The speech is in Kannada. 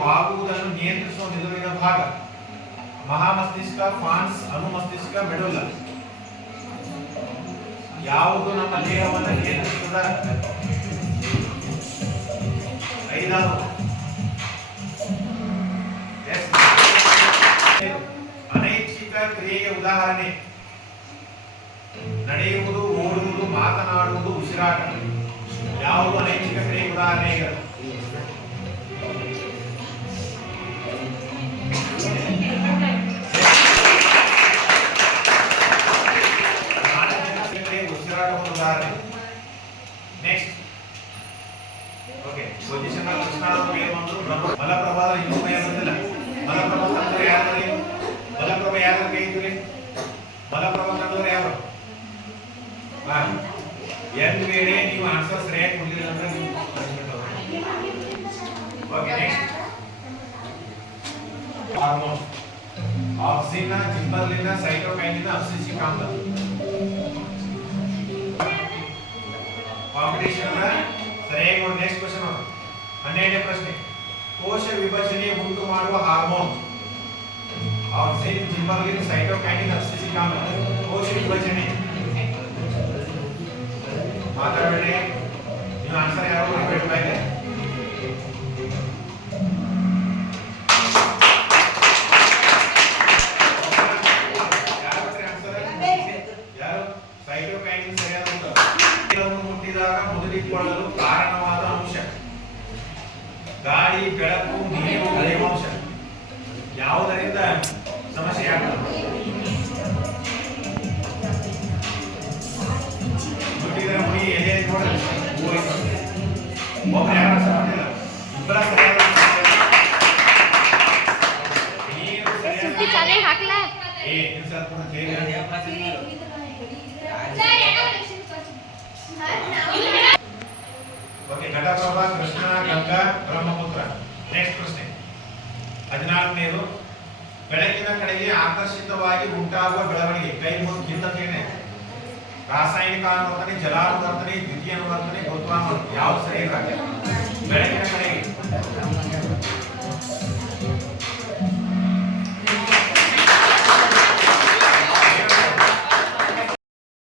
ಬಾಗುವುದನ್ನು ನಿಯಂತ್ರಿಸುವ ಮೆದುಳಿನ ಭಾಗ ಮಹಾಮಸ್ತಿಷ್ಕ, ಫಾನ್ಸ್, ಅನುಮಸ್ತಿಷ್ಕ, ಮೆಡುಲ್ಲ. ಯಾವುದು ನಮ್ಮ ದೇಹವನ್ನು ನಿಯಂತ್ರಿಸುತ್ತದೆ? ಐದಾರು. ಅನೈಚ್ಛಿಕ ಕ್ರಿಯೆಗೆ ಉದಾಹರಣೆ ನಡೆಯುವುದು, ಓಡುವುದು, ಮಾತನಾಡುವುದು, ಉಸಿರಾಟ. ಯಾವುದು ಅನೈಚ್ಛಿಕ ಕ್ರಿಯೆಗೆ ಉದಾಹರಣೆ? ಉಸಿರಾಟವನ್ನು ಉದಾಹರಣೆ. ನೆಕ್ಸ್ಟ್ ಓಕೆ ಪೊಸಿಷನ್ ಮಲಪ್ರಭಾದ ಇನ್ನೂ ಕೈ ಬಂದಿಲ್ಲ. ಮಲಪ್ರಭಾ ತಂದವರು ಯಾರು? ಮಲಪ್ರಭಾ ಯಾರು ಕೈ ಇದ್ರಿ? ಮಲಪ್ರಭಾ ತಂದವರು ಯಾರು? ಎಂದ್ ವೇಳೆ ನೀವು ಆನ್ಸರ್ ಸರಿಯಾಗಿ ಕೊಡಲಿಲ್ಲ ಅಂದ್ರೆ ನೀವು okay. Next hormone auxin, gibberellin, cytokinin, abscisic ಆಮ್ಲ. ಕಾಂಪಿಟೇಷನ್ ಸರಿಯಾಗಿ ನೋಡಿ. ನೆಕ್ಸ್ಟ್ ಕ್ವೆಶ್ಚನ್ ನೋಡಿ, 12ನೇ ಪ್ರಶ್ನೆ. ಕೋಶ ವಿಭಜನೆ ಉಂಟು ಮಾಡುವ hormone auxin, gibberellin, cytokinin, abscisic ಆಮ್ಲ. ಕೋಶ ವಿಭಜನೆ ಮಾತಾಡಬೇಡಿ, ನೀವು ಆನ್ಸರ್ ಯಾರು ರಿಪೀಟ್ ಮಾಡಿ. ಯಾರು? ಸೈಟೋಕೈನಿನ್ ಸರಿಯಾದ ಉತ್ತರ. ಮುಟ್ಟಿದಾಗ ಮುದುರಿಕೊಳ್ಳಲು ಕಾರಣವಾದ ಅಂಶ ಗಾಳಿ, ಬೆಳಕು, ನೀರು, ತೇವಾಂಶ. ಯಾವುದರಿಂದ ಸಮಸ್ಯೆ ಆಗ್ತದೆ? ಮುಟ್ಟಿದ್ರೆ ಮುಡಿ ಎದೆ ನೋಡ್ರಿ ಒಬ್ಬ ಯಾರು ಸರಿಯಿಲ್ಲ, ಇಬ್ಬರ ಸರಿಯಾದ ನೀರು ಸರಿಯಾದ ಏ ಸ್ವಲ್ಪ ಓಕೆ. ಘಟಪ್ರಭಾ, ಕೃಷ್ಣ, ಗಂಗಾ, ಬ್ರಹ್ಮಪುತ್ರ. ನೆಕ್ಸ್ಟ್ ಪ್ರಶ್ನೆ 14ನೇದು. ಬೆಳಕಿನ ಕಡೆಗೆ ಆಕರ್ಷಿತವಾಗಿ ಉಂಟಾಗುವ ಬೆಳವಣಿಗೆ ಕೈ ಮುಗಿದ ರಾಸಾಯನಿಕ ಅನುವರ್ತನೆ, ಜಲಾನುವರ್ತನೆ, ದ್ವಿತೀಯ ಅನುವರ್ತನೆ, ಗುರುತ್ವಾನುವರ್ತನೆ. ಯಾವ್ದು ಸರಿ?